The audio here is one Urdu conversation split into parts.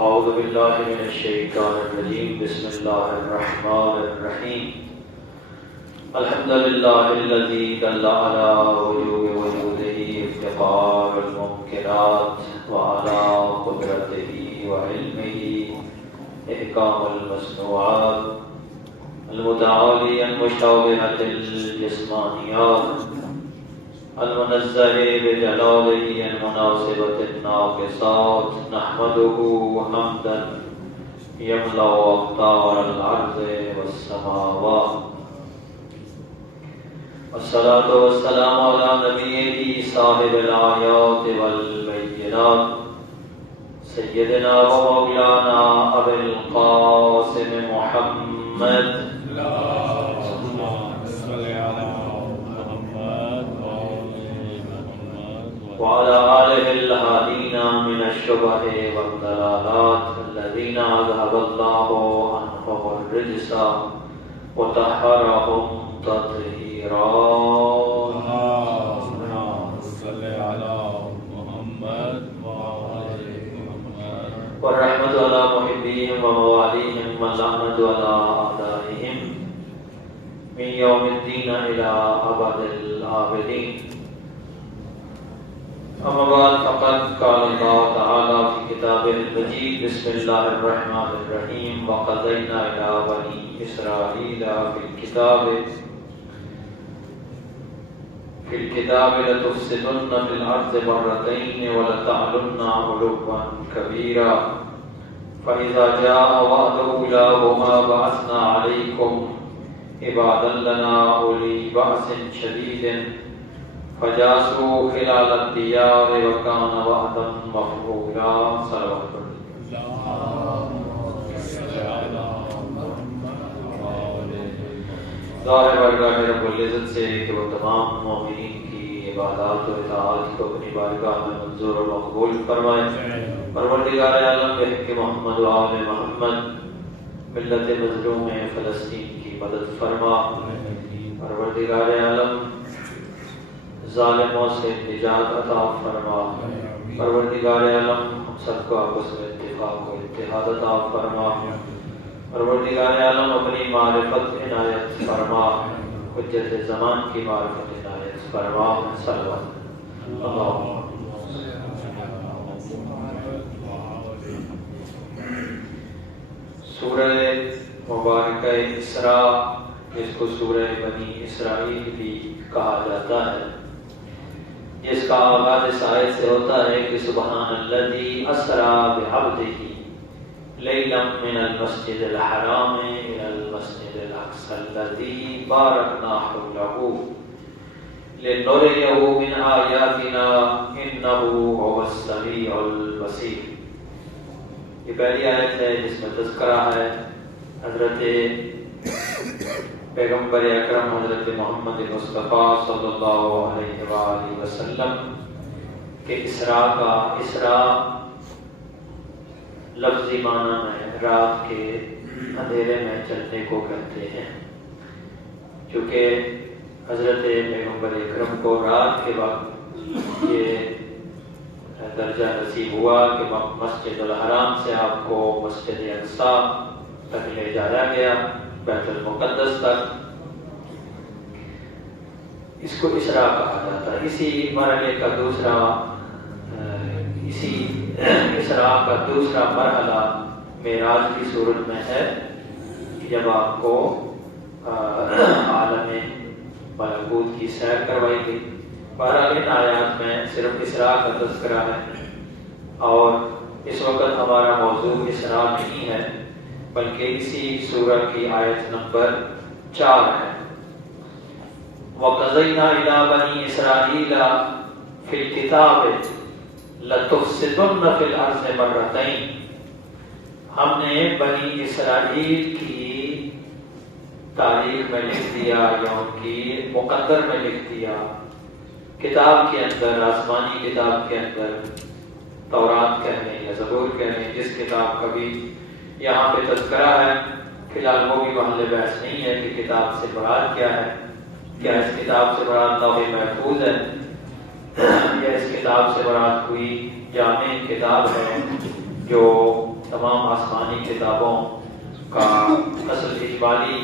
اعوذ باللہ من الشیطان الرجیم بسم اللہ الرحمن الرحیم الحمد للہ الذی دل علی وجوب وجودہ افتقار الممکنات وعلی قدرتہ وعلمہ احکام المصنوعات المتعالی عن مشابہۃ الجسمانیات المنزہ بجلالہ عن مناسبۃ الناقصات نحمدہ حمدا یملأ اقطار الارض والسماوات والصلاة والسلام علی نبیہ صاحب الآیات والبینات سیدنا و مولانا ابی القاسم محمد وعلى آله الهادين من الشبه والضلالات الذين أذهب الله عنهم الرجس وطهرهم تطهيرا والرحمة على محبيهم ومواليهم واللعنة على أعدائهم من يوم الدين إلى أبد الآبدين. اما بعد فقد قال الله تعالى في كتابه المجيد بسم الله الرحمن الرحيم وقضينا إلى بني إسرائيل في الكتاب لتفسدن في الأرض مرتين ولتعلن علوا كبيرا فإذا جاء وعد أولاهما بعثنا عليكم عبادا لنا أولي بأس شديد فجاسوا خلال الديار وكان وعدا مفعولا. صلوات ظاہر بارگاہ رب العزت سے کہ وہ تمام مومنین کی عبادات و اطاعت کو اپنی بارگاہ میں منظور و مقبول فرمائے. پروردگار عالم بحق محمد و آل محمد ملت مظلوم فلسطین کی مدد فرما. پروردگار عالم ظالموں سے نجات عطا فرما. پروردگار عالم ہم سب کو آپس میں اتفاق و اتحاد عطا فرما. پروردگار عالم اپنی معرفت عنایت فرما. حجت زمان کی معرفت عنایت فرما. صلوات اللہ. سورہ مبارکہ اسراء جس کو سورہ بنی اسرائیل بھی کہا جاتا ہے، اس کا آغاز اس آیت سے ہوتا ہے کہ سبحان الذی اسریٰ بعبدہ لیلا من المسجد الحرام الی المسجد الاقصی الذی بارکنا حولہ لنریہ من آیاتنا انہ هو السمیع البصیر. یہ پہلی آیت ہے جس میں تذکرہ ہے حضرت پیغمبر اکرم حضرت محمد مصطفیٰ صلی اللہ علیہ وآلہ وسلم کے اسراء لفظی معنی میں رات کے اندھیرے میں چلنے کو کہتے ہیں. چونکہ حضرت پیغمبر اکرم کو رات کے وقت یہ درجہ نصیب ہوا کہ مسجد الحرام سے آپ کو مسجد اقصی تک لے جایا گیا، بیت المقدس تک. اس کو اسراء کہا جاتا ہے. اسی مرحلے کا اسی اسراء کا دوسرا مرحلہ معراج کی صورت میں ہے، جب آپ کو عالم ملکوت کی سیر کروائی گئی. بہرحال ان آیات میں صرف اسراء کا تذکرہ ہے، اور اس وقت ہمارا موضوع اسراء نہیں ہے بلکہ اسی سورہ کی آیت نمبر 4 ہے. وَقَضَيْنَا إِلَىٰ بَنِي إِسْرَائِيلَ فِي الْكِتَابِ لَتُفْسِدُنَّ فِي الْأَرْضِ مَرَّتَيْنِ. ہم نے بنی اسرائیل کی تاریخ میں لکھ دیا یا ان کی مقدر میں لکھ دیا، کتاب کے اندر، آسمانی کتاب کے اندر، تورات کہنے یا زبور کہنے، جس کتاب کا بھی یہاں پہ تذکرہ ہے. فی الحال وہ بھی محل بحث نہیں ہے کہ کتاب سے مراد کیا ہے. کیا اس کتاب سے مراد لوح محفوظ ہے یا اس کتاب سے مراد کوئی جامع کتاب ہے جو تمام آسمانی کتابوں کا اصل اجمالی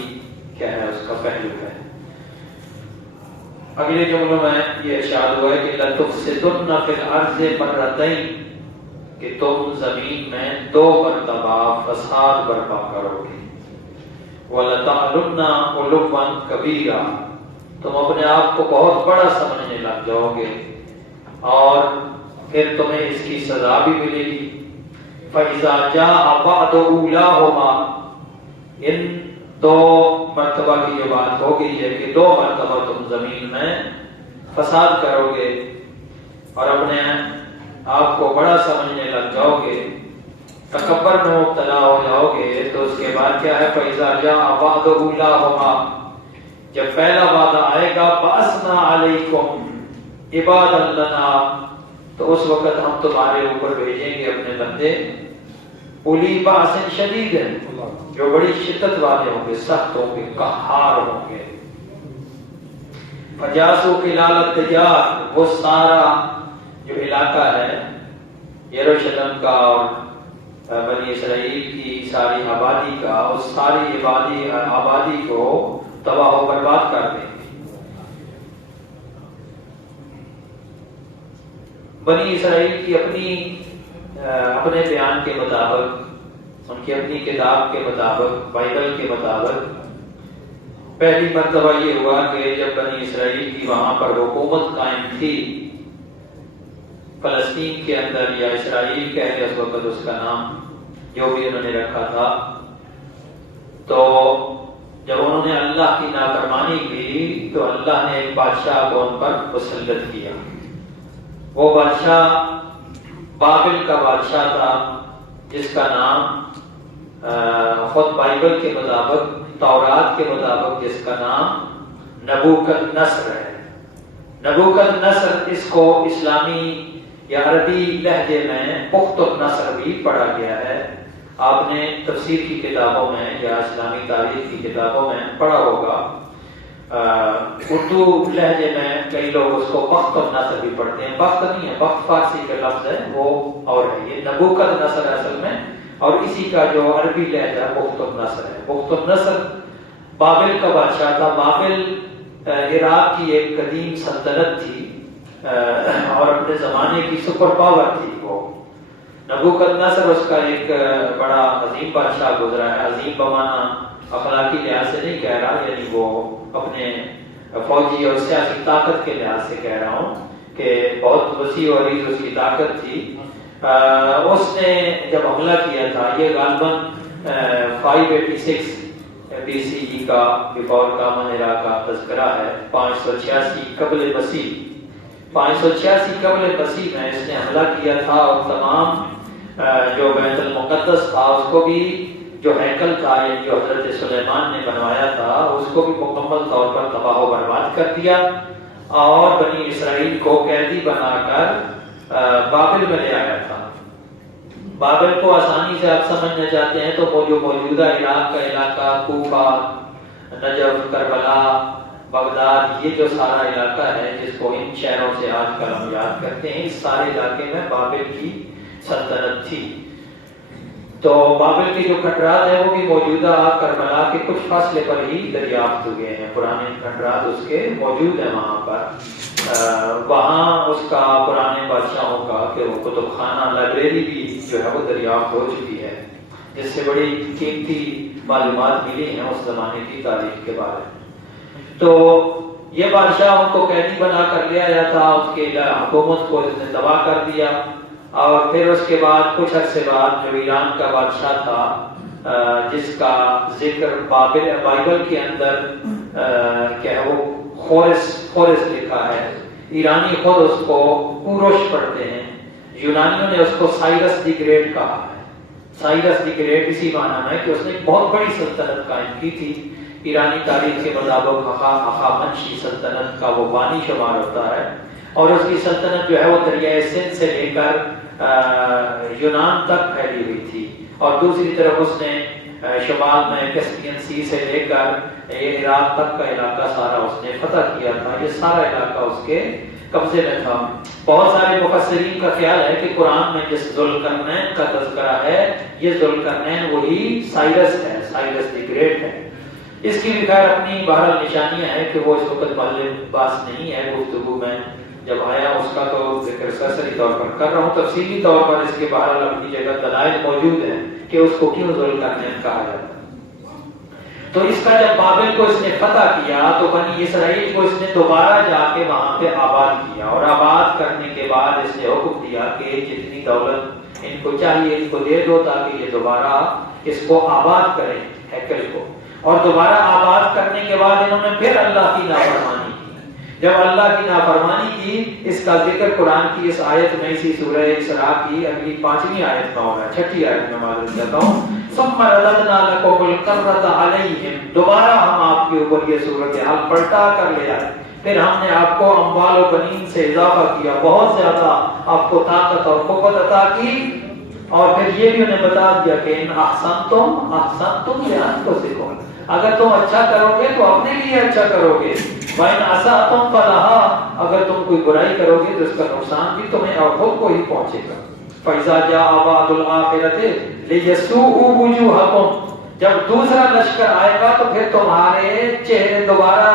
کیا ہے، اس کا پہلو ہے۔ اگلے جملوں میں یہ ارشاد ہوا ہے کہ لَتُفْسِدُنَّ فِي الْأَرْضِ مَرَّتَيْنِ، کہ تم زمین میں 2 مرتبہ فساد برپا کرو گے، وَلَتَعْلُنَّ عُلُوًّا كَبِيرًا، تم اپنے آپ کو بہت بڑا سمجھنے لگ جاؤ گے اور پھر تمہیں اس کی سزا بھی ملے گی۔ فَإِذَا جَاءَ بَعْدُ أُولَاهُمَا، ان 2 مرتبہ کی جو بات ہو گئی ہے کہ 2 مرتبہ تم زمین میں فساد کرو گے اور اپنے آپ کو بڑا سمجھنے لگ جاؤ گے، تکبر میں مبتلا ہو جاؤ گے، تو اس کے بعد کیا ہے، فَإِذَا جَاءَ بَعْدُ أُولَاهُمَا، جب پہلا وعدہ آئے گا، بَعَثْنَا عَلَيْكُمْ عِبَادًا لَنَا، تو اس وقت ہم تمہارے اوپر بھیجیں گے اپنے بندے، اولی بأس شدید ہے، جو بڑی شدت والے ہوں گے، سخت ہوں گے، قہار ہوں گے۔ فجاسو خلال الدجار، وہ سارا جو علاقہ ہے یروشلم کا اور بنی اسرائیل کی ساری آبادی کا، اس ساری آبادی کو تباہ و برباد کر دیں گے۔ بنی اسرائیل کی اپنے بیان کے مطابق، ان کی اپنی کتاب کے مطابق، بائبل کے مطابق، پہلی مرتبہ یہ ہوا کہ جب بنی اسرائیل کی وہاں پر حکومت قائم تھی فلسطین کے اندر، یا اسرائیل کہتے اس وقت اس کا نام جو بھی انہوں نے رکھا تھا، تو جب انہوں نے اللہ کی نافرمانی کی تو اللہ نے ایک بادشاہ کو ان پر مسلط کیا۔ وہ بادشاہ بابل کا بادشاہ تھا، جس کا نام خود بائبل کے مطابق، تورات کے مطابق جس کا نام نبوکدنصر ہے۔ نبوکدنصر، اس کو اسلامی یا عربی لہجے میں بخت النصر بھی پڑھا گیا ہے۔ آپ نے تفسیر کی کتابوں میں یا اسلامی تاریخ کی کتابوں میں پڑھا ہوگا۔ اردو لہجے میں کئی لوگ اس کو بخت النصر بھی پڑھتے ہیں۔ بخت نہیں ہے، بخت فارسی کا لفظ ہے، وہ اور ہے، یہ نبوکدنصر اصل میں، اور اسی کا جو عربی لہجہ بخت النصر ہے۔ بخت النصر بابل کا بادشاہ تھا۔ بابل عراق کی ایک قدیم سلطنت تھی اور اپنے زمانے کی سپر پاور تھی وہ۔ نبوکدنصر اس کا ایک بڑا عظیم بادشاہ گزرا ہے۔ عظیم بمانا اخلاقی لحاظ سے نہیں کہہ رہا، یعنی وہ اپنے فوجی اور سیاسی طاقت کے لحاظ سے کہہ رہا ہوں کہ بہت وسیع و عریض اس کی طاقت تھی۔ اس نے جب حملہ کیا تھا، یہ غالباً 586 بی سی ای کا بفور کامن ایرا کا تذکرہ ہے، 586 قبل مسیح، 586 قبل مسیح میں اس نے حملہ کیا تھا اور تمام جو بیت المقدس تھا اس کو بھی، جو ہیکل تھا یعنی جو حضرت سلیمان نے بنوایا تھا، اس کو بھی مکمل طور پر تباہ و برباد کر دیا اور بنی اسرائیل کو قیدی بنا کر بابل میں لے آیا تھا۔ بابل کو آسانی سے آپ سمجھنا چاہتے ہیں تو وہ جو موجودہ عراق کا علاقہ، کوفہ، نجف، کربلا، بغداد، یہ جو سارا علاقہ ہے جس کو ان شہروں سے آج کل ہم یاد کرتے ہیں، اس سارے علاقے میں بابل کی سلطنت تھی۔ تو بابل کے جو کھنڈرات ہیں وہ بھی موجودہ کربلا کے کچھ فاصلے پر ہی دریافت ہوئے ہیں، پرانے کھنڈرات اس کے موجود ہیں وہاں پر۔ وہاں اس کا پرانے بادشاہوں کا کہ وہ کتب خانہ، لائبریری بھی جو ہے وہ دریافت ہو چکی ہے، جس سے بڑی قیمتی معلومات ملی ہیں اس زمانے کی تاریخ کے بارے میں۔ تو یہ بادشاہ ان کو قیدی بنا کر لے آیا تھا، اس کے حکومت کو اس نے تباہ کر دیا، اور پھر اس کے بعد کچھ عرصے بعد جو ایران کا بادشاہ تھا، جس کا ذکر بائبل کے اندر کیا ہے وہ خورس لکھا ہے، ایرانی خود اس کو کوروش پڑھتے ہیں، یونانیوں نے اس کو سائرس دی گریٹ کہا ہے۔ سائرس دی گریٹ اسی معنی میں کہ اس نے ایک بہت بڑی سلطنت قائم کی تھی۔ ایرانی تاریخ کے مطابق ہخامنشی سلطنت کا وہ بانی شمار ہوتا ہے، اور اس کی سلطنت جو ہے وہ دریائے سندھ سے لے کر یونان تک پھیلی ہوئی تھی، اور دوسری طرف اس نے شمال میں کیسپیئن سی سے لے کر یہ عراق تک کا علاقہ سارا اس نے فتح کیا تھا۔ یہ سارا علاقہ اس کے قبضے میں تھا۔ بہت سارے مفسرین کا خیال ہے کہ قرآن میں جس ذوالقرنین کا تذکرہ ہے یہ ذوالقرنین وہی سائرس ہے، سائرس دی گریٹ ہے۔ اس کی بھی خیر اپنی بہرحال نشانیاں ہیں کہ وہ اس وقت محل باس نہیں ہے گفتگو میں، جب آیا اس کا تو ذکر سرسری طور پر کر رہا ہوں، تفصیلی طور پر اس کے بہرحال اپنی جگہ دلائل موجود ہیں کہ اس کو کیوں ذوالقرنین کہا جاتا ہے۔ تو اس کا جب بابل کو اس نے فتح کیا تو بنی اسرائیل کو اس نے دوبارہ جا کے وہاں پہ آباد کیا، اور آباد کرنے کے بعد اس نے حکم دیا کہ جتنی دولت ان کو چاہیے ان کو دے دو تاکہ یہ دوبارہ اس کو آباد کریں ہیکل کو۔ اور دوبارہ آباد کرنے کے بعد انہوں نے پھر اللہ کی نافرمانی کی۔ جب اللہ کی نافرمانی کی، اس کا ذکر قرآن کی اس آیت میں، اسی سورہ اسراء کی اگلی 5ویں آیت میں ہو رہا ہے، 6ٹھی آیت میں معلوم کرتا ہوں۔ ثم رددنا لكم الكرة عليهم، دوبارہ ہم آپ کے اوپر یہ صورتحال پلٹا کر لے آئے، پھر ہم نے آپ کو اموال و بنین سے اضافہ کیا، بہت زیادہ آپ کو طاقت اور قوت عطا کی، اور پھر یہ بھی انہیں بتا دیا کہ ان احسنتم لانفسکم، اگر تم اچھا کرو گے تو اپنے لیے اچھا کرو گے، وَإِنْ أَسَأْتُمْ فَلَهَا، اگر تم کوئی برائی کرو گے تو اس کا نقصان بھی تمہیں اور خود کو ہی پہنچے گا۔ فَإِذَا جَاءَ وَعْدُ الْآخِرَةِ لِيَسُوءُوا وُجُوهَكُمْ، جب دوسرا لشکر آئے گا تو پھر تمہارے چہرے دوبارہ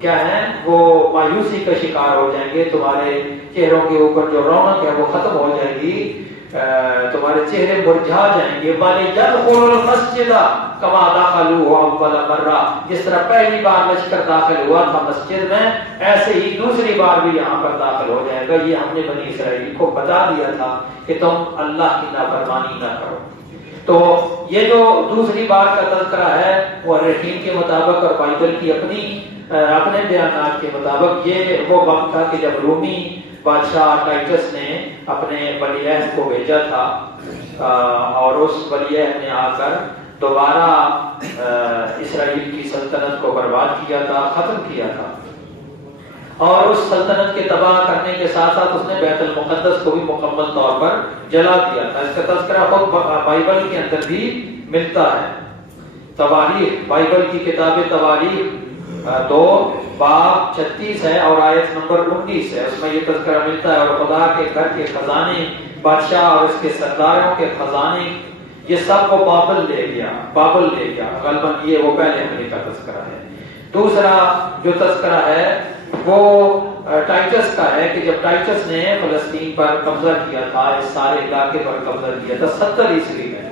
کیا ہیں وہ مایوسی کا شکار ہو جائیں گے، تمہارے چہروں کے اوپر جو رونق ہے وہ ختم ہو جائے گی، تمہارے چہرے مرجھا جائیں گے۔ وَلِيَدْخُلُوا الْمَسْجِدَ كَمَا دَخَلُوهُ أَوَّلَ مَرَّةٍ، جس طرح پہلی بار لشکر داخل ہوا تھا مسجد میں، ایسے ہی دوسری بار بھی یہاں پر داخل ہو جائے گا۔ یہ ہم نے بنی اسرائیل کو بتا دیا تھا کہ تم اللہ کی نافرمانی نہ کرو۔ تو یہ جو دوسری بار کا تذکرہ ہے وہ رحیم کے مطابق اور بائبل کی اپنے بیانات کے مطابق یہ وہ وقت تھا کہ جب رومی بادشاہ ٹائٹس نے اپنے ولی عہد کو بھیجا تھا، اور اس ولی عہد نے آ کر دوبارہ اسرائیل کی سلطنت کو برباد کیا تھا، ختم کیا تھا، اور اس سلطنت کے تباہ کرنے کے ساتھ ساتھ اس نے بیت المقدس کو بھی مکمل طور پر جلا دیا تھا۔ اس کا تذکرہ خود بائبل کے اندر بھی ملتا ہے۔ تواریخ، بائبل کی کتاب تواریخ 2 باب 36 ہے اور آیت نمبر 19 ہے، اس میں یہ تذکرہ ملتا ہے۔ اور خدا کے گھر کے خزانے، بادشاہ اور اس کے سرداروں کے خزانے، یہ سب کو بابل لے گیا، غالباً یہ وہ پہلے حملے کا تذکرہ ہے۔ دوسرا جو تذکرہ ہے وہ ٹائٹس کا ہے کہ جب ٹائٹس نے فلسطین پر قبضہ کیا تھا، اس سارے علاقے پر قبضہ کیا تھا 70 عیسوی میں،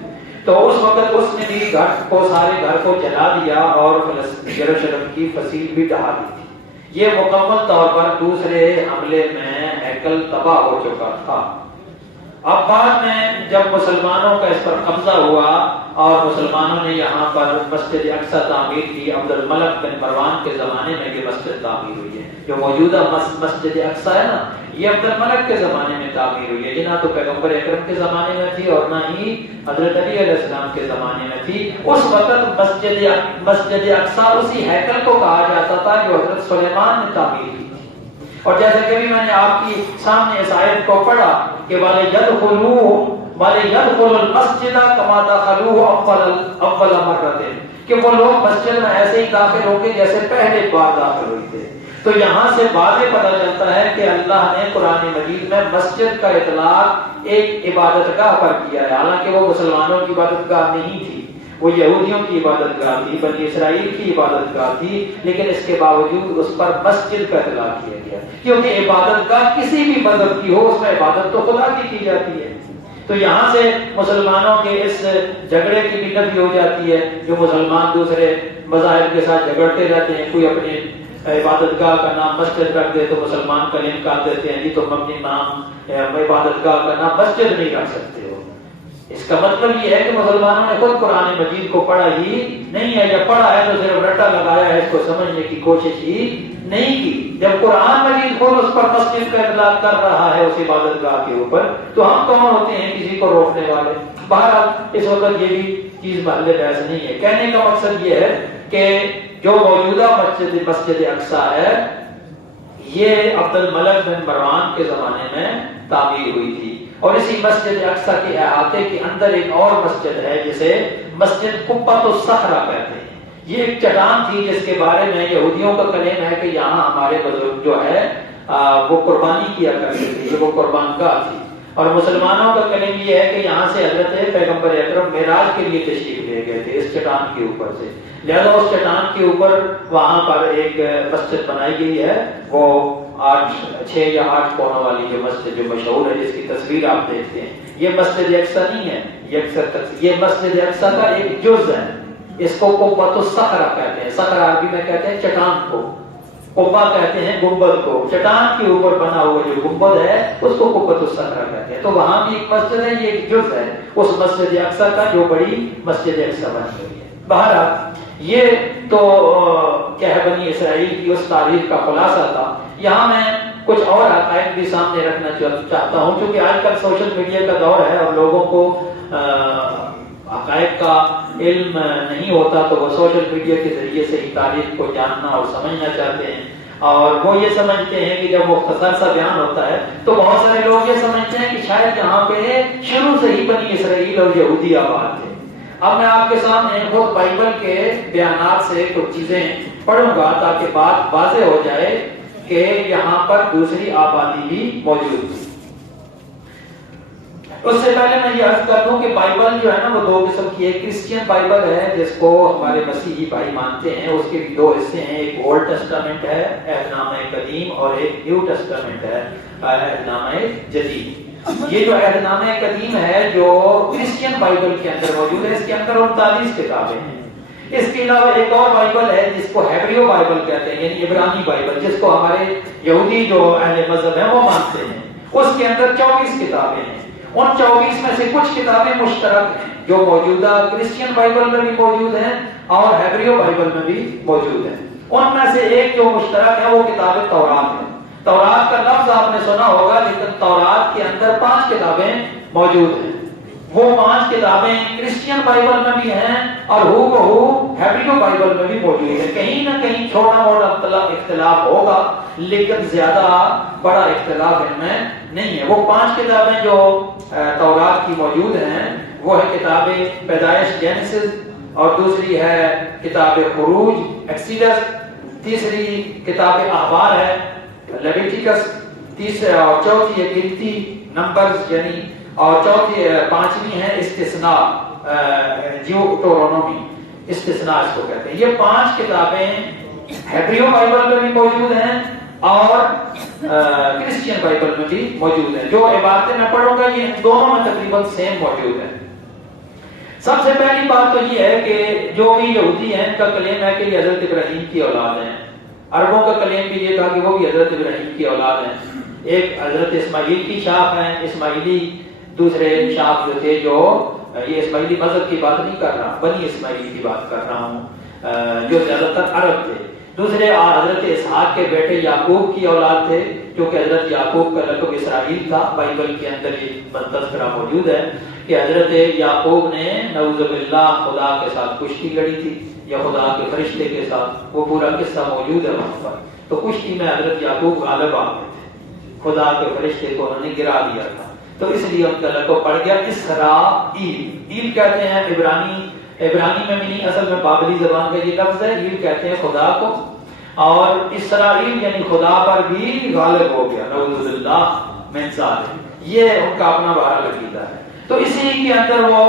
تو اس وقت اس نے بھی سارے گھر کو جلا دیا اور یروشلم کی فصیل بھی ڈھا دی تھی۔ یہ مکمل طور پر دوسرے حملے میں ہیکل تباہ ہو چکا تھا۔ اب بعد میں جب مسلمانوں کا اس پر قبضہ ہوا اور مسلمانوں نے یہاں پر مسجد اقصی تعمیر کی، عبد الملک بن مروان کے زمانے میں یہ مسجد تعمیر ہوئی ہے، جو موجودہ مسجد اقصی ہے نا، یہ عبد الملک کے زمانے میں تعمیر ہوئی ہے۔ یہ نہ تو پیغمبر اکرم کے زمانے میں تھی اور نہ ہی حضرت علی علیہ السلام کے زمانے میں تھی۔ اس وقت مسجد اقصی اسی ہیکل کو کہا جاتا تھا جو حضرت سلیمان نے تعمیر کی۔ اور جیسا کہ بھی میں نے آپ کی سامنے اس آیت کو پڑھا کہ وَلِيَدْخُلُوا الْمَسْجِدَ كَمَا دَخَلُوهُ أَوَّلَ مَرَّةٍ، کہ وہ لوگ مسجد میں ایسے ہی داخل ہو کے جیسے پہلے بار داخل ہوئے تھے۔ تو یہاں سے واضح پتہ چلتا ہے کہ اللہ نے قرآن مجید میں مسجد کا اطلاق ایک عبادت گاہ پر کیا ہے، حالانکہ وہ مسلمانوں کی عبادت گاہ نہیں تھی، وہ یہودیوں کی عبادت گاہ تھی، بنی اسرائیل کی عبادت گاہ تھی، لیکن اس کے باوجود اس پر مسجد کا اطلاق کیا گیا، کیونکہ عبادت گاہ کسی بھی مذہب کی ہو اس میں عبادت تو خدا کی جاتی ہے۔ تو یہاں سے مسلمانوں کے اس جھگڑے کی بھی نفی ہو جاتی ہے، جو مسلمان دوسرے مذاہب کے ساتھ جھگڑتے رہتے ہیں، کوئی اپنے عبادت گاہ کا نام مسجد رکھ دے تو مسلمان کلیم کہہ دیتے ہیں جی تم اپنی نام عبادت گاہ کا نام مسجد نہیں رکھ سکتے ہو۔ اس کا مطلب یہ ہے کہ مسلمانوں نے خود قرآن مجید کو پڑھا ہی نہیں ہے، یا پڑھا ہے تو صرف رٹا لگایا ہے، اس کو سمجھنے کی کوشش ہی نہیں کی۔ جب قرآن مجید خود اس پر مسجد کا اطلاق کر رہا ہے اس عبادت گاہ کے اوپر، تو ہم کون ہوتے ہیں کسی کو روکنے والے؟ بہرحال اس وقت یہ بھی چیز محل بحث نہیں ہے۔ کہنے کا مقصد یہ ہے کہ جو موجودہ مسجد اقصی ہے یہ عبد الملک بن مروان کے زمانے میں تعمیر ہوئی تھی، اور اسی مسجد اقصی کے احاطے کے اندر ایک اور مسجد ہے جسے مسجد قبۃ الصخرہ کہتے ہیں۔ یہ ایک چٹان تھی جس کے بارے میں یہودیوں کا کلیم ہے کہ یہاں ہمارے بزرگ جو ہے وہ قربانی کیا کرتے تھے، یہ وہ قربان گاہ تھی۔ اور مسلمانوں کا کلیم یہ ہے کہ یہاں سے حضرت پیغمبر اکرم معراج کے لیے تشریف لے گئے تھے اس چٹان کے اوپر سے، لہذا اس چٹان کے اوپر وہاں پر ایک مسجد بنائی گئی ہے، وہ 6 یا 8 کونوں والی جو مسجد جو مشہور ہے، جس کی تصویر آپ دیکھتے ہیں۔ یہ مسجد اقصی نہیں ہے، یہ مسجد اقصی کا ایک جز ہے، اس کو قبۃ الصخرہ کہتے ہیں، صخرہ عربی میں کہتے ہیں چٹان کو، قبہ کہتے ہیں گنبد کو، چٹان کے اوپر بنا ہوا جو گنبد ہے اس کو قبۃ الصخرہ کہتے ہیں۔ تو وہاں بھی ایک مسجد ہے، یہ ایک جز ہے اس مسجد اقصی کا جو بڑی مسجد اقصی بنی ہوئی ہے۔ بہرحال یہ تو کیا ہے بنی اسرائیل کی اس تاریخ کا خلاصہ تھا۔ یہاں میں کچھ اور حقائق بھی سامنے رکھنا چاہتا ہوں، کیونکہ آج کل سوشل میڈیا کا دور ہے اور لوگوں کو حقائق کا علم نہیں ہوتا، تو وہ سوشل میڈیا کے ذریعے سے ہی تاریخ کو جاننا اور سمجھنا چاہتے ہیں، اور وہ یہ سمجھتے ہیں کہ جب مختصر سا بیان ہوتا ہے تو بہت سارے لوگ یہ سمجھتے ہیں کہ شاید یہاں پہ شروع سے ہی بنی اسرائیل اور یہودی آباد تھے۔ اب میں آپ کے سامنے خود بائبل کے بیانات سے کچھ چیزیں پڑھوں گا تاکہ بات واضح ہو جائے کہ یہاں پر دوسری آبادی بھی موجود تھی۔ اس سے پہلے میں یہ عرض کر دوں کہ بائبل جو ہے نا وہ 2 قسم کی ہے۔ کرسچین بائبل ہے جس کو ہمارے مسیحی بھائی مانتے ہیں، اس کے بھی 2 حصے ہیں، ایک اولڈ ٹیسٹامنٹ ہے عہد نامہ قدیم، اور ایک نیو ٹیسٹامنٹ ہے عہد نامہ جدید۔ یہ جو عہد نامہ قدیم ہے جو کرسچین بائبل کے اندر موجود ہے، اس کے اندر 39 کتابیں ہیں۔ اس کے علاوہ ایک اور بائبل ہے جس کو ہیبریو بائبل کہتے ہیں، یعنی عبرانی بائبل، جس کو ہمارے یہودی جو اہل مذہب ہیں وہ مانتے ہیں۔ اس کے اندر 24 کتابیں ہیں۔ ان 24 میں سے کچھ کتابیں مشترک ہیں جو موجودہ کرسچین بائبل میں بھی موجود ہیں اور ہیبریو بائبل میں بھی موجود ہیں۔ ان میں سے ایک جو مشترک ہے وہ کتاب تورات ہے۔ تورات کا لفظ آپ نے سنا ہوگا، لیکن تورات کے اندر 5 کتابیں موجود ہیں۔ وہ 5 کتابیں کرسچین بائبل میں بھی ہیں اور ہو بہو ہیبریو بائبل میں بھی موجود ہے۔ کہیں نہ کہیں چھوٹا موٹا اختلاف ہوگا، لیکن زیادہ بڑا اختلاف ان میں نہیں ہے۔ وہ 5 کتابیں جو تورات کی موجود ہیں وہ ہے کتاب پیدائش جینیسس، اور دوسری ہے کتاب خروج ایکسیڈس، تیسری کتاب اخبار ہے لیویٹیکس، تیسری اور چوتھی ہے گنتی نمبرز یعنی، اور پانچویں ہے استثناء جیوٹرونومی، استثناء اس کو کہتے ہیں۔ یہ 5 کتابیں ہیبریو بائبل میں بھی موجود ہیں اور کرسچین بائبل میں بھی موجود ہیں۔ جو عبارتیں میں پڑھوں گا یہ دونوں میں تقریباً سیم موجود ہیں۔ سب سے پہلی بات تو یہ ہے کہ جو بھی یہودی ہیں ان کا کلیم ہے کہ یہ حضرت ابراہیم کی اولاد ہیں۔ عربوں کا کلیم بھی یہ تھا کہ وہ بھی حضرت ابراہیم کی اولاد ہیں۔ ایک حضرت اسماعیل کی شاخ ہیں، اسماعیلی دوسرے شاخ جو تھے، جو یہ اسماعیلی مذہب کی بات نہیں کر رہا، بنی اسماعیل کی بات کر رہا ہوں، جو زیادہ تر عرب تھے۔ دوسرے حضرت اسحاق کے بیٹے یعقوب کی اولاد تھے، کیونکہ حضرت یعقوب کا لقب اسرائیل تھا۔ بائبل کے اندر یہ تذکرہ موجود ہے کہ حضرت یعقوب نے نعوذ باللہ خدا کے ساتھ کشتی لڑی تھی، یا خدا کے فرشتے کے ساتھ، وہ پورا قصہ موجود ہے وہاں پر۔ تو کشتی میں حضرت یعقوب غالب آ گئے تھے، خدا کے فرشتے کو انہوں نے گرا دیا تھا، تو اس لیے ان کا لقب پڑ گیا اسرائیل۔ ایل کہتے ہیں عبرانی میں بھی نہیں، اصل میں بابلی زبان کا یہ لفظ ہے، ایل کہتے ہیں خدا کو، اور اسرائیل یعنی خدا پر بھی غالب ہو گیا، نعوذ باللہ من ذالک۔ یہ ان کا اپنا بہرحال عقیدہ ہے۔ تو اسی کے اندر وہ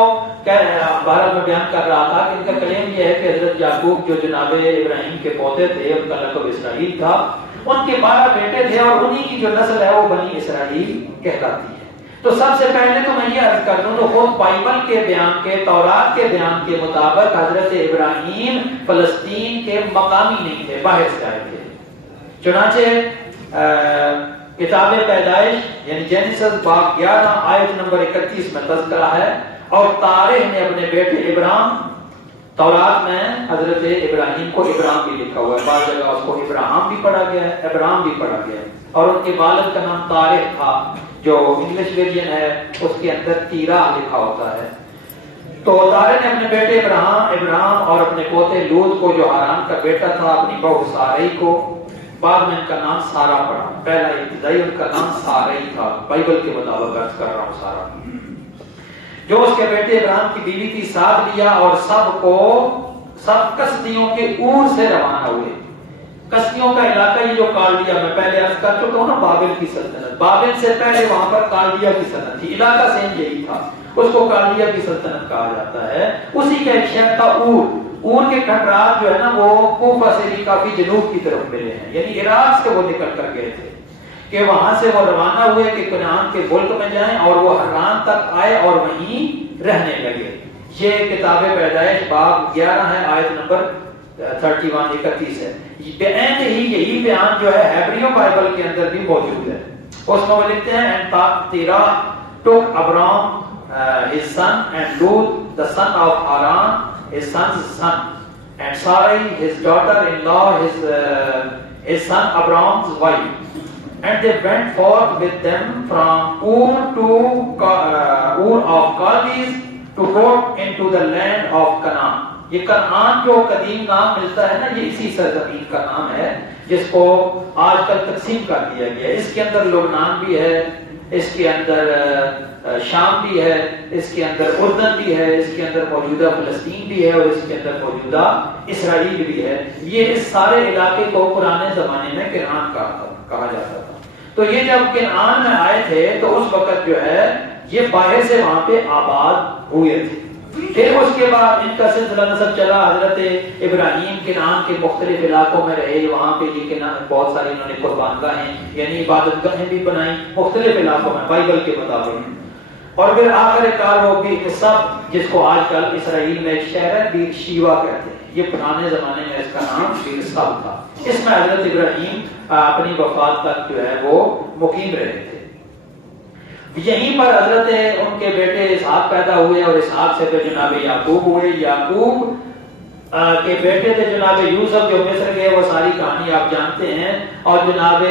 بہرحال میں بیان کر رہا تھا کہ ان کا کلیم یہ ہے کہ حضرت یعقوب جو جناب ابراہیم کے پوتے تھے، ان کا لقب اسرائیل تھا، ان کے 12 بیٹے تھے اور انہی کی جو نسل ہے وہ بنی اسرائیل کہلاتی ہے۔ تو سب سے پہلے تو میں یہ عرض کر دوں تو خود بائبل کے بیان کے، تورات کے بیان کے مطابق حضرت ابراہیم فلسطین کے مقامی نہیں تھے، باہر سے آئے تھے۔ چنانچہ کتاب پیدائش یعنی جینیسس باب 11 آیت نمبر 31 میں تذکرہ ہے، اور تاریخ نے اپنے بیٹے ابراہیم، تورات میں حضرت ابراہیم کو ابراہیم بھی لکھا ہوا ہے، بعض جگہ اس کو ابراہیم بھی پڑھا گیا ہے، ابراہیم بھی پڑھا گیا ہے، اور ان کے والد کا نام تاریخ تھا، جو انگلش ورژن ہے اس کے اندر تیرا لکھا ہوتا ہے۔ تو تارے نے اپنے بیٹے ابراہیم اور اپنے پوتے لوط کو جو حران کا بیٹا تھا، اپنی بہو سارئی کو، بعد میں ان کا نام سارا پڑا، پہلا ابتدائی ان کا نام سارئی تھا، بائبل کے مطابق عرض کر رہا ہوں سارا، جو اس کے بیٹے ابراہیم کی بیوی تھی، ساتھ لیا اور سب کسدیوں کے اور سے روانہ ہوئے۔ کسیوں کا علاقہ یہ جو کالڈیا میں پہلے عرض کر چکا ہوں نا، بابل کی سلطنت، بابل سے پہلے وہاں پر کالڈیا کی سلطنت تھی، علاقہ سیم یہی تھا، اس کو کالڈیا کی سلطنت کہا جاتا ہے۔ اسی کا ایک شہر تھا اور کے کھنڈرات جو ہے نا وہ کوفہ سے بھی کافی جنوب کی طرف ملے ہیں، یعنی عراق سے وہ نکل کر گئے تھے کہ وہاں سے وہ روانہ ہوئے کہ کنعان کے ملک میں جائیں، اور وہ حران تک آئے اور وہیں رہنے لگے۔ یہ کتاب پیدائش باب 11 ہے، آیت نمبر 31 ہے۔ بین ہی یہی بیان جو ہے ہیبریو بائبل کے اندر بھی موجود ہے۔ اس میں وہ لکھتے ہیں and Terah took Abram his son and Lut the son of Haran his son's son and Sarai his daughter-in-law his son Abram's wife and they went forth with them from Ur to Ur of Chaldees to go into the land of Canaan۔ یہ کنعان جو قدیم نام ملتا ہے نا، یہ اسی سرزمین کا نام ہے جس کو آج کل تقسیم کر دیا گیا ہے۔ اس کے اندر لبنان بھی ہے، اس کے اندر شام بھی ہے، اس کے اندر اردن بھی ہے، اس کے اندر موجودہ فلسطین بھی ہے، اور اس کے اندر موجودہ اسرائیل بھی ہے۔ یہ اس سارے علاقے کو پرانے زمانے میں کنعان کہا جاتا تھا۔ تو یہ جب کنعان میں آئے تھے تو اس وقت جو ہے یہ باہر سے وہاں پہ آباد ہوئے تھے۔ پھر اس کے بعد ان کا سلسلہ نسب چلا، حضرت ابراہیم کنعان کے مختلف علاقوں میں رہے، وہاں پہ یہ بہت ساری انہوں نے قربان گاہیں یعنی عبادت گاہیں بھی بنائی مختلف علاقوں میں بائبل کے مطابق۔ اور پھر آخر کار وہ بھی سب، جس کو آج کل اسرائیل میں ایک شہر ہے بیر شیوا کہتے ہیں، یہ پرانے زمانے میں اس کا نام بیر سب تھا۔ اس میں حضرت ابراہیم اپنی وفات تک جو ہے وہ مقیم رہے تھے۔ یہیں پر حضرت ان کے بیٹے اسحاق پیدا ہوئے، اور اسحاق سے پھر جناب یعقوب ہوئے۔ یعقوب کے بیٹے تھے جناب یوسف جو مصر گئے، وہ ساری کہانی آپ جانتے ہیں۔ اور جناب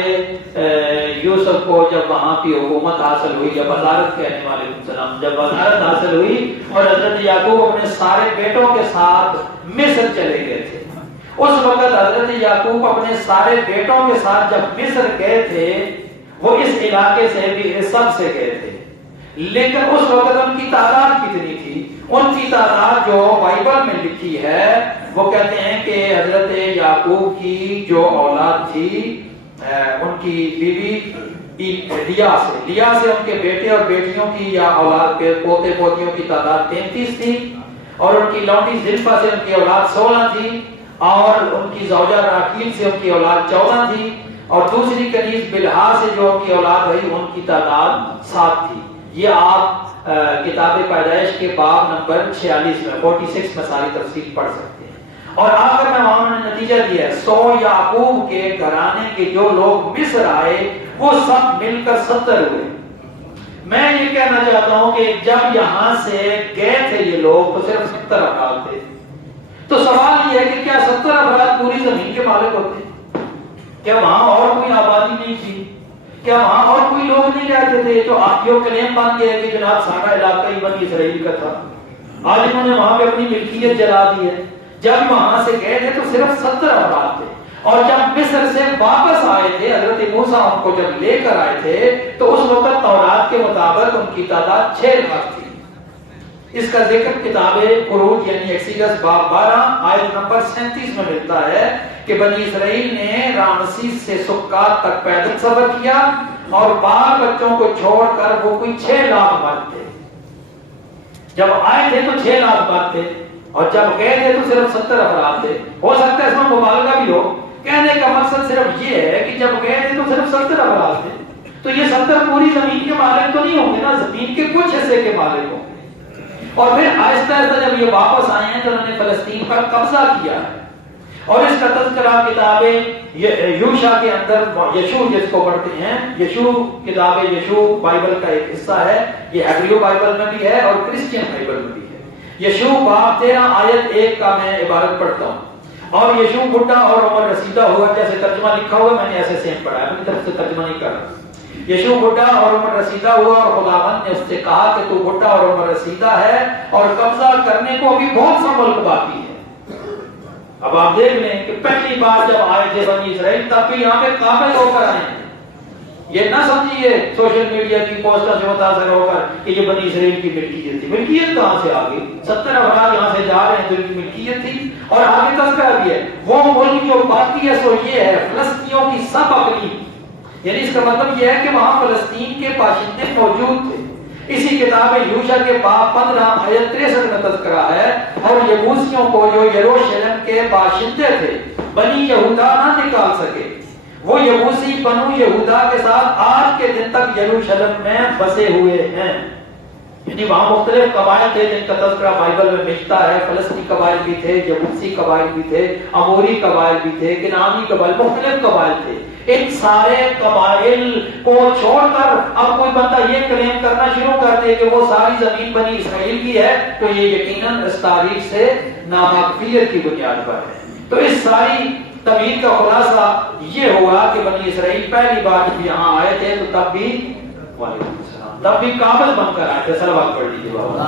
یوسف کو جب وہاں کی حکومت حاصل ہوئی، جب وزارت کہنے والے السلام، جب وزارت حاصل ہوئی اور حضرت یعقوب اپنے سارے بیٹوں کے ساتھ مصر چلے گئے تھے، اس وقت حضرت یعقوب اپنے سارے بیٹوں کے ساتھ جب مصر گئے تھے وہ اس علاقے سے بھی سب سے گئے تھے، لیکن اس وقت ان کی تعداد کتنی تھی؟ ان کی تعداد جو بائبل میں لکھی ہے وہ کہتے ہیں کہ حضرت یعقوب کی جو اولاد تھی ان کی بیوی لیا سے ان کے بیٹے اور بیٹیوں کی یا اولاد کے پوتے پوتیوں کی تعداد 33 تھی، اور ان کی لونڈی زلفا سے ان کی اولاد 16 تھی، اور ان کی زوجہ راکیل سے ان کی اولاد 14 تھی، اور دوسری کنیز بلہا سے جو ان کی اولاد رہی ان کی تعداد 7 تھی۔ یہ آپ کتاب پیدائش کے باب نمبر 46 میں 46 میں ساری تفصیل پڑھ سکتے ہیں۔ اور آخر میں وہاں نے نتیجہ دیا ہے 100 یعقوب کے گھرانے کے جو لوگ مصر آئے وہ سب مل کر 70 ہوئے۔ میں یہ کہنا چاہتا ہوں کہ جب یہاں سے گئے تھے یہ لوگ تو صرف 70 افراد تھے۔ تو سوال یہ ہے کہ کیا 70 افراد پوری زمین کے مالک ہوتے؟ کیا وہاں اور کوئی آبادی نہیں تھی؟ کیا وہاں اور کوئی لوگ نہیں رہتے تھے؟ تو آپ جو کلیم بن گیا کہ جناب سارا علاقہ ہی بنی اسرائیل کا تھا، آج انہوں نے وہاں پہ اپنی ملکیت جلا دی ہے۔ جب وہاں سے گئے تھے تو صرف 70 افراد تھے، اور جب مصر سے واپس آئے تھے حضرت موسیٰ ان کو جب لے کر آئے تھے تو اس وقت تورات کے مطابق ان کی تعداد 6 لاکھ تھی۔ اس کا ذکر کتاب خروج یعنی ایکسیڈس باب 12 آیت نمبر 37 میں ملتا ہے کہ بنی اسرائیل نے رامسیس سے سکات تک پیدل سفر کیا اور بال بچوں کو چھوڑ کر وہ کوئی 6 لاکھ مرد تھے۔ جب آئے تھے تو 6 لاکھ مرد تھے، اور جب گئے تھے تو صرف 70 افراد تھے۔ ہو سکتا ہے اس میں مبالغہ بھی ہو، کہنے کا مقصد صرف یہ ہے کہ جب گئے تھے تو صرف 70 افراد تھے، تو یہ 70 پوری زمین کے مالک تو نہیں ہوں گے نا، زمین کے کچھ حصے کے مالک ہوں گے۔ اور پھر آہستہ آہستہ جب یہ واپس آئے ہیں تو انہوں نے فلسطین پر قبضہ کیا ہے، اور اس کا تذکرہ کتاب یوشع کے اندر یشوع جس کو پڑھتے ہیں، یشوع کتاب یشوع بائبل کا ایک حصہ ہے، یہ ہیبریو بائبل میں بھی ہے اور کرسچین بائبل میں بھی ہے۔ یشوع باب 13 آیت 1 کا میں عبارت پڑھتا ہوں۔ اور یشوع بڈھا اور عمر رسیدہ ہوا، جیسے ترجمہ لکھا ہوا میں نے ایسے سیم پڑھا ہے، اپنی طرف سے ترجمہ نہیں کر رہا۔ یشوع بڈھا اور عمر رسیدہ ہوا، اور خداوند نے اس سے کہا کہ تو بڈھا اور عمر رسیدہ ہے اور قبضہ کرنے کو ابھی بہت سا ملک باقی ہے۔ اب آپ دیکھ لیں کہ پہلی بار جب آئے تھے بنی اسرائیل تب بھی یہاں پہ قابل ہو کر آئے ہیں۔ یہ نہ سمجھیے سوشل میڈیا کی پوسٹر سے متاثر ہو کر کہ یہ بنی اسرائیل کی ملکیت تھی۔ ملکیت کہاں سے آ گئی؟ 70 افراد یہاں سے جا رہے الملکیت تھی. اور آگے تذکرہ بھی ہے وہ ملک جو باقی ہے سو یہ ہے فلسطینیوں کی سب اقلیم. یعنی اس کا مطلب یہ ہے کہ وہاں فلسطین کے باشندے موجود تھے. اسی کتاب یوشع کے باب 15 آیت 63 میں تذکرہ ہے. اور یبوسیوں کو جو یروشلم کے باشندے تھے بنی یہودا نہ نکال سکے. وہ یبوسی بنو یہودا کے ساتھ آج کے دن تک یروشلم میں بسے ہوئے ہیں. یعنی وہاں مختلف قبائل تھے جن کا تذکرہ بائبل میں ملتا ہے. فلسطینی قبائل بھی تھے, یبوسی قبائل بھی تھے, اموری قبائل بھی تھے, کنعانی قبائل, مختلف قبائل تھے. ان سارے قبائل کو چھوڑ کر اب کوئی بندہ یہ کلیم کرنا شروع کر دے کہ وہ ساری زمین بنی اسرائیل کی ہے تو یہ یقیناً اس تاریخ سے ناواقفیت کی بنیاد پر ہے. تو اس ساری تمہید کا خلاصہ یہ ہوا کہ بنی اسرائیل پہلی بار جب یہاں آئے تھے تو تب بھی وعلیکم السلام تب بھی قابل بن کر آئے تھے. صلوات پڑھ لیجیے بابا.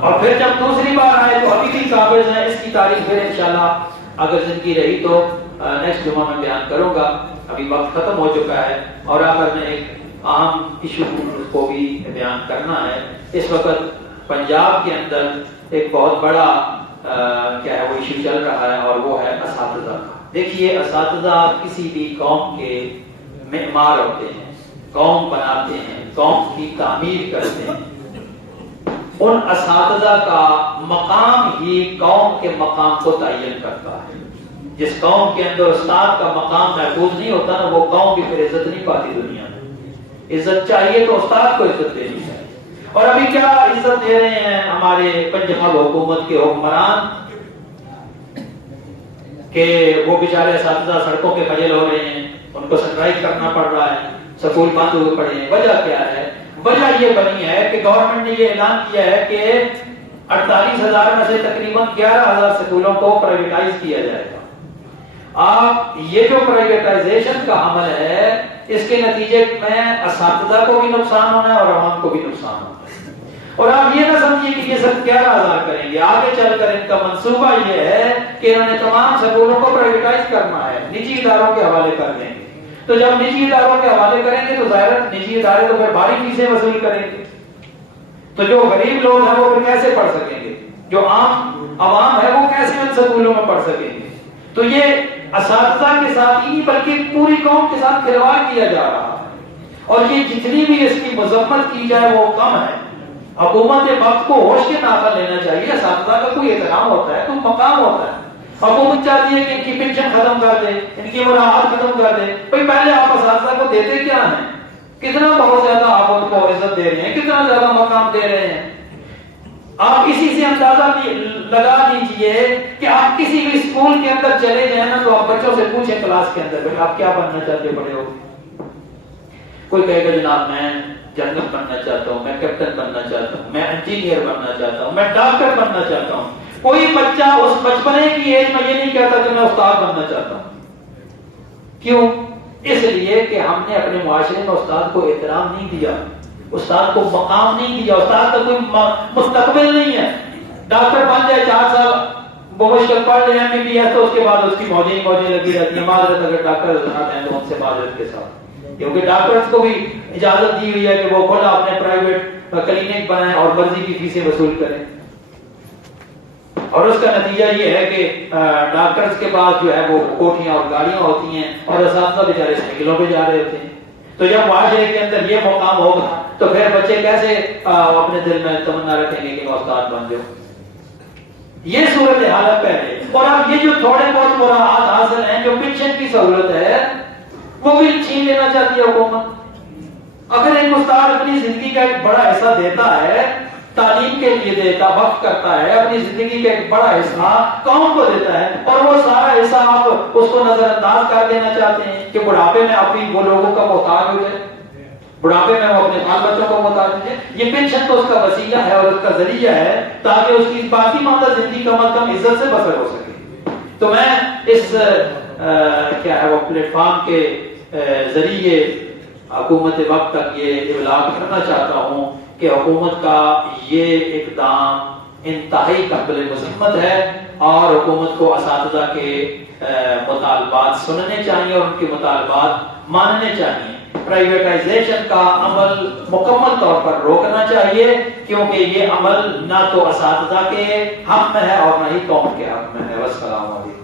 اور پھر جب دوسری بار آئے تو ابھی بھی قابل ہیں. اس کی تاریخ پھر انشاءاللہ اگر زندگی رہی تو نیکسٹ جمعہ میں بیان کروں گا. ابھی وقت ختم ہو چکا ہے اور آخر میں ایک اہم ایشو کو بھی بیان کرنا ہے. اس وقت پنجاب کے اندر ایک بہت بڑا کیا ہے وہ ایشو چل رہا ہے اور وہ ہے اساتذہ کا. دیکھیے اساتذہ کسی بھی قوم کے معمار ہوتے ہیں, قوم بناتے ہیں, قوم کی تعمیر کرتے ہیں. ان اساتذہ کا مقام ہی قوم کے مقام کو تعین کرتا ہے. جس قوم کے اندر استاد کا مقام محفوظ نہیں ہوتا نا وہ قوم بھی پھر عزت نہیں پاتی دنیا میں. عزت چاہیے تو استاد کو عزت دینی چاہیے. اور ابھی کیا عزت دے رہے ہیں ہمارے پنجاب حکومت کے حکمران کہ وہ بیچارے اساتذہ سڑکوں کے خجل ہو رہے ہیں, ان کو سٹرائک کرنا پڑ رہا ہے, سکول بند ہوئے پڑے ہیں. وجہ کیا ہے؟ وجہ یہ بنی ہے کہ گورنمنٹ نے یہ اعلان کیا ہے کہ 48,000 میں سے تقریباً 11,000 سکولوں کو پرائیویٹائز کیا جائے گا. آپ یہ جو پرائیویٹائزیشن کا عمل ہے اس کے نتیجے میں اساتذہ کو بھی نقصان ہونا ہے اور عوام کو بھی نقصان ہونا ہے. اور آپ یہ نہ سمجھیے کہ یہ سب 11,000 کریں گے. آگے چل کر ان کا منصوبہ یہ ہے کہ انہوں نے تمام سکولوں کو پرائیویٹائز کرنا ہے, نجی اداروں کے حوالے کر دیں گے. تو جب نجی اداروں کے حوالے کریں گے تو ظاہر نجی ادارے تو پھر بھاری فیسیں وصول کریں گے. تو جو غریب لوگ ہیں وہ پھر کیسے پڑھ سکیں گے؟ جو عام عوام ہے وہ کیسے ان سکولوں میں پڑھ سکیں گے؟ تو یہ اساتذہ کے ساتھ ہی بلکہ پوری قوم کے ساتھ کھلواڑ کیا جا رہا ہے. اور یہ جتنی بھی اس کی مذمت کی جائے وہ کم ہے. حکومت وقت کو ہوش کے ناخن لینا چاہیے. اساتذہ کا کوئی احترام ہوتا ہے, کوئی مقام ہوتا ہے. حکومت چاہتی ہے کہ ان کی پینشن ختم کر دے, ان کی مراحت ختم کر دے. بھائی پہلے آپ اساتذہ کو دیتے کیا ہیں؟ کتنا بہت زیادہ آپ ان کو عزت دے رہے ہیں, کتنا زیادہ مقام دے رہے ہیں. آپ اسی سے اندازہ لگا لیجئے کہ آپ کسی بھی اسکول کے اندر چلے جائیں نا تو آپ بچوں سے پوچھیں کلاس کے اندر آپ کیا بننا چاہتے ہو بڑے ہو. کوئی کہے گا جناب میں جنرل بننا چاہتا ہوں, میں کیپٹن بننا چاہتا ہوں, میں انجینئر بننا چاہتا ہوں, میں ڈاکٹر بننا چاہتا ہوں. کوئی بچہ اس بچپنے کی ایج میں یہ نہیں کہتا کہ میں استاد بننا چاہتا ہوں. کیوں؟ اس لیے کہ ہم نے اپنے معاشرے میں استاد کو احترام نہیں دیا, استاد کو مقام نہیں دیا. استاد کا کوئی مستقبل نہیں ہے. ڈاکٹر بن جائے 4 سال وہ مشکل پڑھ لے MBBS تو اس کے بعد اس کی موجیں لگی رہتی ہیں. معذرت اگر ڈاکٹر حضرات ہیں تو ان سے معذرت کے ساتھ, کیونکہ ڈاکٹرز کو بھی اجازت دی ہوئی ہے کہ وہ خود اپنے پرائیویٹ کلینک بنائیں اور مرضی کی فیسیں وصول کریں. اور اس کا نتیجہ یہ ہے کہ ڈاکٹرز کے پاس جو ہے وہ کوٹھیاں اور گاڑیاں ہوتی ہیں اور اساتذہ بیچارے سائیکلوں پہ جا رہے ہوتے ہیں. تو جب معاشرے کے اندر یہ مقام ہوگا تو پھر بچے کیسے اپنے دل میں تمنا رکھیں گے کہ میں استاد بن جاؤں. یہ صورت حالت پہلے. اور اب یہ جو تھوڑے بہت مراحات حاصل ہیں, جو پینشن کی سہولت ہے وہ بھی چھین لینا چاہتی ہے حکومت. اگر ایک استاد اپنی زندگی کا ایک بڑا حصہ دیتا ہے, تعلیم کے لیے دیتا, وقف کرتا ہے, اپنی زندگی کا ایک بڑا حصہ قوم کو دیتا ہے, اور وہ سارا حصہ آپ اس کو نظر انداز کر دینا چاہتے ہیں کہ بڑھاپے میں آپ وہ لوگوں کا محتاج ہو جائے, بڑھاپے میں وہ اپنے بال بچوں کو محتاج ہو جائے. یہ پینشن تو اس کا وسیلہ ہے اور اس کا ذریعہ ہے تاکہ اس کی باقی ماندہ زندگی کم از کم عزت سے بسر ہو سکے. تو میں اس کیا ہے وہ پلیٹ فارم کے ذریعے حکومت وقت تک یہ ابلاغ کرنا چاہتا ہوں کہ حکومت کا یہ اقدام انتہائی قابل مذمت ہے، اور حکومت کو اساتذہ کے مطالبات سننے چاہیے اور ان کے مطالبات ماننے چاہیے۔ پرائیویٹائزیشن کا عمل مکمل طور پر روکنا چاہیے، کیونکہ یہ عمل نہ تو اساتذہ کے حق میں ہے اور نہ ہی قوم کے حق میں ہے۔ والسلام علیکم۔